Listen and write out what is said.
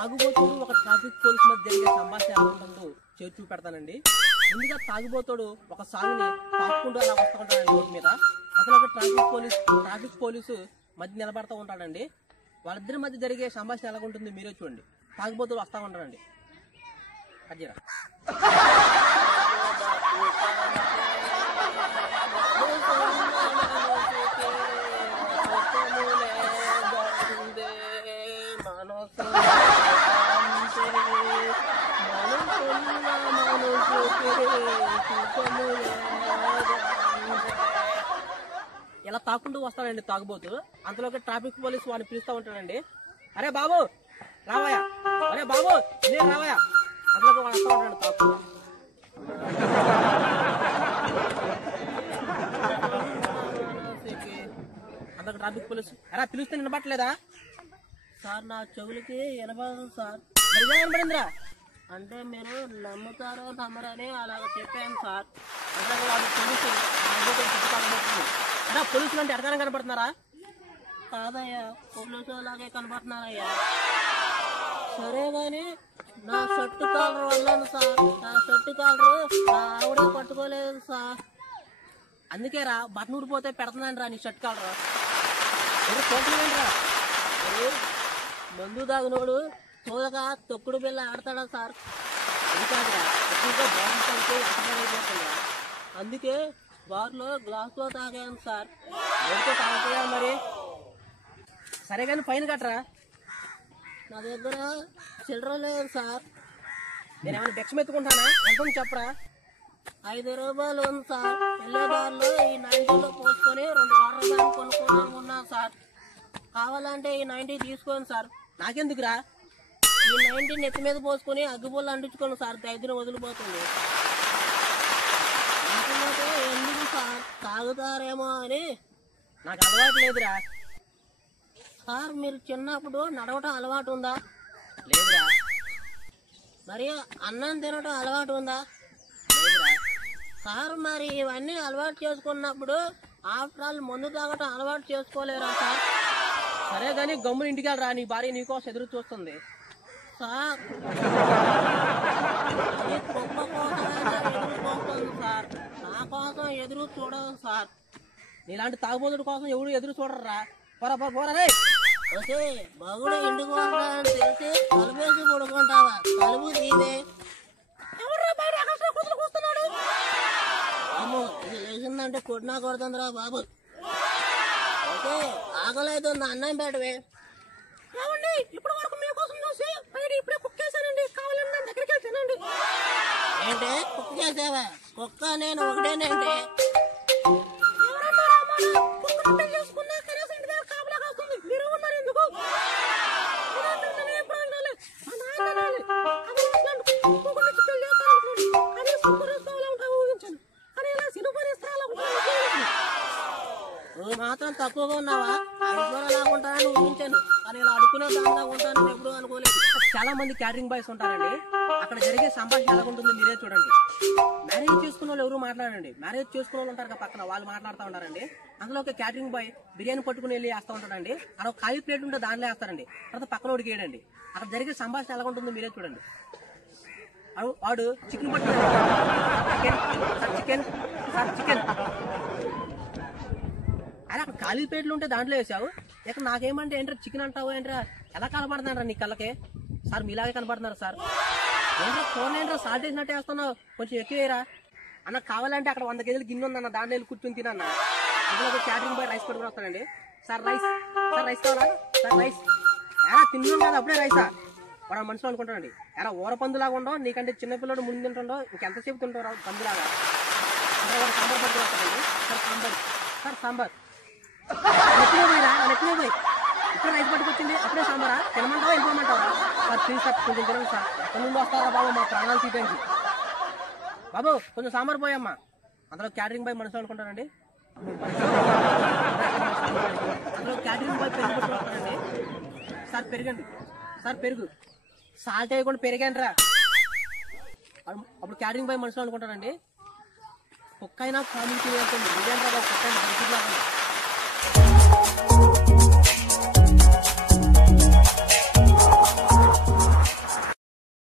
తాగుబోతుడు ఒక traffic police మధ్య జరిగే సంభాషణ ఎలా ఉంటుందో చేసి చూపెడతానండి. ముందుగా తాగుబోతుడు ఒక సాగుని తాక్కుంటూ అలా వస్తూ ఉంటాడండి రోడ్డు మీద. అసలు ఒక ట్రాఫిక్ పోలీసు మధ్య నిలబడతా ఉంటాడండి. వాళ్ళిద్దరి మధ్య జరిగే సంభాషణ ఎలా ఉంటుంది మీరే చూడండి. తాగుబోతుడు వస్తూ ఉంటాడండి. అజ్జరా ఇలా తాకుంటూ వస్తాడండి తాగుబోతు. అంతలోకి ట్రాఫిక్ పోలీసు వాడిని పిలుస్తూ ఉంటాడండి. అరే బాబు రావయ్యా, అరే బాబు నేను రావయ్యా. అంతలోకి వాడు వస్తూ ఉంటాడు తాకుంటూ. అంతకు ట్రాఫిక్ పోలీసు అరే పిలిస్తే వినబట్టలేదా సార్? నా చెవులకి వినపడదు సార్. మరిగా వినపడిందిరా అంటే మీరు నమ్ముతారో నమ్మరని అలాగ చెప్పాను సార్. అంటే వాడు పోలీసులు అంటే పోలీసులు అంటే ఎడగానే కనపడుతున్నారా? కాదయ్యా, పోలీసు అలాగే కనపడుతున్నారయ్యా. సరే గాని నా షర్టు కాలర్ వల్లను సార్. నా షర్టు కాలరు ఆవిడే పట్టుకోలేదు సార్. అందుకే రా బట్టన్ ఊడిపోతే పెడుతున్నాను రా నీ షర్ట్ కాలరు. పోతుందేంట్రా మందు తాగినోడు చూడగా తొక్కుడు బిల్ల ఆడతాడా సార్? ఎందుకంటే ఎక్కువగా బాటిల్ తాగితే అయిపోతుందా? అందుకే బార్లో గ్లాస్లో తాగాను సార్. ఎవరితో తాగుతాయా మరి? సరే కానీ ఫైన్ కట్టరా. నా దగ్గర చిల్లర లేదు సార్. నేను ఏమైనా భిక్షం ఎత్తుకుంటానా? ఎంత చెప్పరా? 5 రూపాయలు ఉంది సార్. వెళ్ళేదారిలో ఈ 90లో పోసుకొని 2 వాటర్ బ్యాన్ కొనుక్కోవడానికి ఉన్నాను సార్. కావాలంటే ఈ 90 తీసుకోండి సార్. నాకెందుకురా? ఈ 90 నెత్తి మీద పోసుకొని అగ్గిపుల్ల అంటించుకోండి సార్. దైద్యం వదిలిపోతుంది. ఎందుకు సార్ తాగుతారేమో అని. నాకు అలవాటు లేదురా సార్. మీరు చిన్నప్పుడు నడవటం అలవాటు ఉందా? లేదురా. మరి అన్నం తినటం అలవాటు ఉందా? లేదురా సార్. మరి ఇవన్నీ అలవాటు చేసుకున్నప్పుడు ఆఫ్టర్ ఆల్ మందు తాగటం అలవాటు చేసుకోలేరా సార్? సరే గాని గమ్మున ఇంటికి వెళ్ళరా, నీ భార్య నీకోసం ఎదురు చూస్తుంది సార్. కుక్క కోసం ఎదురు చూస్తుంది సార్, నా కోసం ఎదురు చూడదు సార్. నీలాంటి తాగుబోతుడి కోసం ఎవరు ఎదురు చూడరా. పోరా ఓకే మగుడు ఇంటికి వస్తానని తెలిసి తలుపేసి పడుకుంటావా? తలుపు తీవే. అమ్మో ఇది లేచిందంటే కొట్టినా కొడుతుందిరా బాబు. ఓకే ఆకలైతుంది, అన్నం పెట్టవే. ఇప్పుడు వరకు మీకోసం చూసి ఇప్పుడే కుక్ చేశానండి. కావాలండి నా దగ్గరికి వెళ్తానండి. ఏంటి కుక్ చేసావా? కుక్క నేను ఒకటేనండి. నువ్వు మాత్రం తక్కువగా ఉన్నావా? అనుకోలాగుంటానని ఊహించాను, కానీ ఇలా అడుక్కునే దానిలా ఉంటానని ఎప్పుడు అనుకోలేదు. చాలా మంది క్యాటరింగ్ బాయ్స్ ఉంటారండి. అక్కడ జరిగే సంభాషణ ఎలా ఉంటుందో మీరే చూడండి. మ్యారేజ్ చేసుకున్న వాళ్ళు ఎవరు మాట్లాడండి. మ్యారేజ్ చేసుకున్న వాళ్ళు ఉంటారు కదా పక్కన, వాళ్ళు మాట్లాడుతూ ఉంటారండి. అందులో ఒక క్యాటరింగ్ బాయ్ బిర్యానీ పట్టుకుని వెళ్ళి వేస్తూ ఉంటాడండి. అక్కడ ఖాళీ ప్లేట్ ఉంటే దాంట్లో వేస్తారండి. తర్వాత పక్కన వాడికి వేయడండి. అక్కడ జరిగే సంభాషణ ఎలా ఉంటుందో మీరే చూడండి. వాడు చికెన్ పట్టుకుని చికెన్ అరే అక్కడ ఖాళీ ప్లేట్లు ఉంటే దాంట్లో వేసావు. ఇక్కడ నాకేమంటే ఏంట్రా చికెన్ అంటావు ఏంట్రా? ఎలా కనపడుతున్నారా నీ కళ్ళకే? సార్ మీలాగే కనపడుతున్నారు సార్. ఏంట్రా ఫోన్ ఏంట్రా సాల్ట్ వేసినట్టు వేస్తున్నావు, కొంచెం ఎక్కువేరా అన్న. కావాలంటే అక్కడ 100 కేజీలు గిన్నె ఉందన్న, దాంట్లో వెళ్ళి కూర్చొని తినన్న. అందులో ఒక క్యాటరింగ్ బాయ్ రైస్ పట్టుకుని వస్తానండి. సార్ రైస్ కావాలా? సార్ రైస్ ఎలా తిన్నాం కదా అప్పుడే రైసా? వాడు మనుషులు అనుకుంటానండి. ఎలా ఊర పందులాగా ఉండవు, నీకంటే చిన్నపిల్లడు ముందు తింటుండో ఇంకెంతసేపు తింటావు పందులాగా. అంటే వాడు సాంబార్ పట్టుకుని వస్తానండి. సార్ సాంబార్ నెక్కిపోయి పోయి ఇక్కడ రైస్ పట్టుకొచ్చింది, అప్పుడే సాంబారా? తినమంటావా వెళ్ళిపోమంటావా? సార్ ప్లీజ్ సార్ కొంచెం తినండి సార్. ఎక్కడి నుండి వస్తారా బాబు మా ప్రాణాలు తీయడానికి? బాబు కొంచెం సాంబార్ పోయమ్మా. అందులో క్యాటరింగ్ బాయ్ మనుషులు అనుకుంటానండి. అందులో క్యాటరింగ్ బాయ్ పెరుగు పట్టుకుని వస్తానండి. సార్ పెరగండి, సార్ పెరుగు. సాల్ట్ వేయకుండా పెరిగాను రా. అప్పుడు క్యాటరింగ్ బాయ్ మనుషులు అనుకుంటానండి. కుక్క అయినా ఫ్యామిలీకి వెళ్తుంది, ఇదేంట్రా బాబు కుక్క అయినా